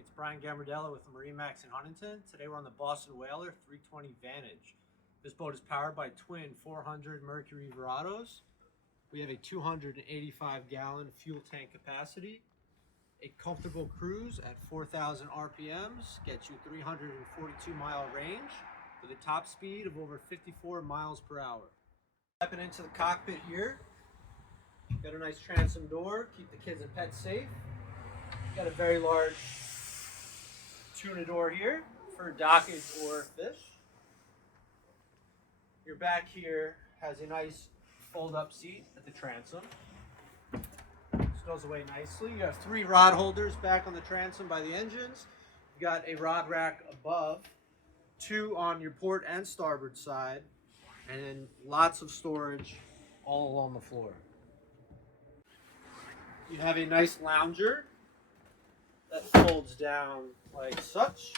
It's Brian Gambardella with the MarineMax in Huntington. Today we're on the Boston Whaler 320 Vantage. This boat is powered by twin 400 Mercury Verados. We have a 285-gallon fuel tank capacity. A comfortable cruise at 4,000 RPMs gets you 342-mile range with a top speed of over 54 miles per hour. Stepping into the cockpit here. Got a nice transom door, keep the kids and pets safe. Got a very large tuna door here for dockage or fish. Your back here has a nice fold-up seat at the transom. Stows away nicely. You have 3 rod holders back on the transom by the engines. You got a rod rack above, 2 on your port and starboard side, and then lots of storage all along the floor. You have a nice lounger that folds down like such,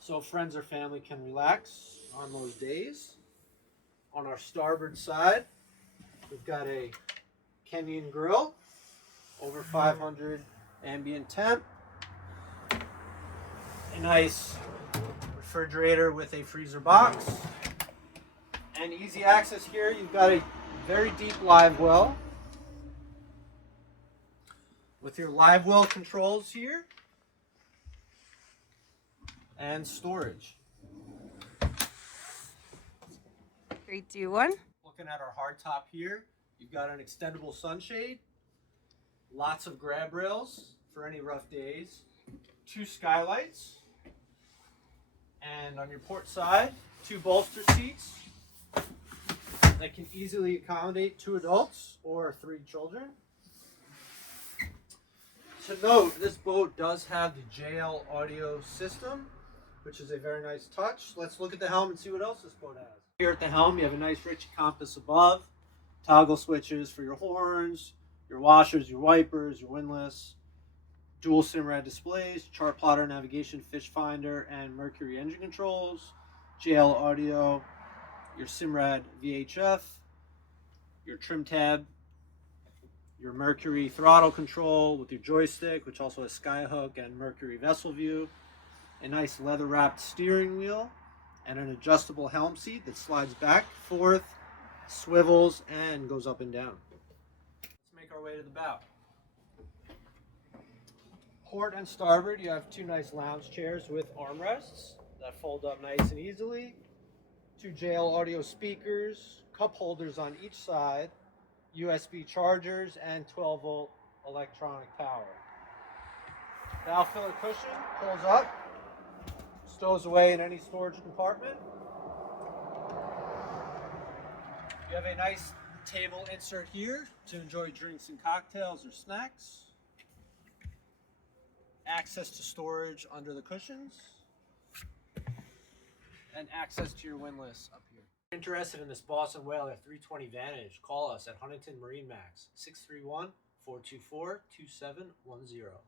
so friends or family can relax on those days. On our starboard side, we've got a Kenyan grill, over 500 ambient temp, a nice refrigerator with a freezer box, and easy access here. You've got a very deep live well with your live well controls here and storage. 3, 2, 1. Looking at our hardtop here, you've got an extendable sunshade, lots of grab rails for any rough days, 2 skylights, and on your port side, 2 bolster seats that can easily accommodate 2 adults or 3 children. To note, this boat does have the JL audio system, which is a very nice touch. Let's look at the helm and see what else this boat has. Here at the helm, you have a nice Ritchie compass above, toggle switches for your horns, your washers, your wipers, your windlass, dual Simrad displays, chart plotter, navigation, fish finder, and Mercury engine controls, JL audio, your Simrad VHF, your trim tab, your Mercury throttle control with your joystick, which also has skyhook and Mercury vessel view, a nice leather wrapped steering wheel, and an adjustable helm seat that slides back, forth, swivels, and goes up and down. Let's make our way to the bow. Port and starboard, you have 2 nice lounge chairs with armrests that fold up nice and easily. 2 JL audio speakers, cup holders on each side, USB chargers, and 12-volt electronic power. Bow filler cushion pulls up, stows away in any storage compartment. You have a nice table insert here to enjoy drinks and cocktails or snacks. Access to storage under the cushions. And access to your windlass up here. If you're interested in this Boston Whaler 320 Vantage, call us at Huntington MarineMax, 631-424-2710.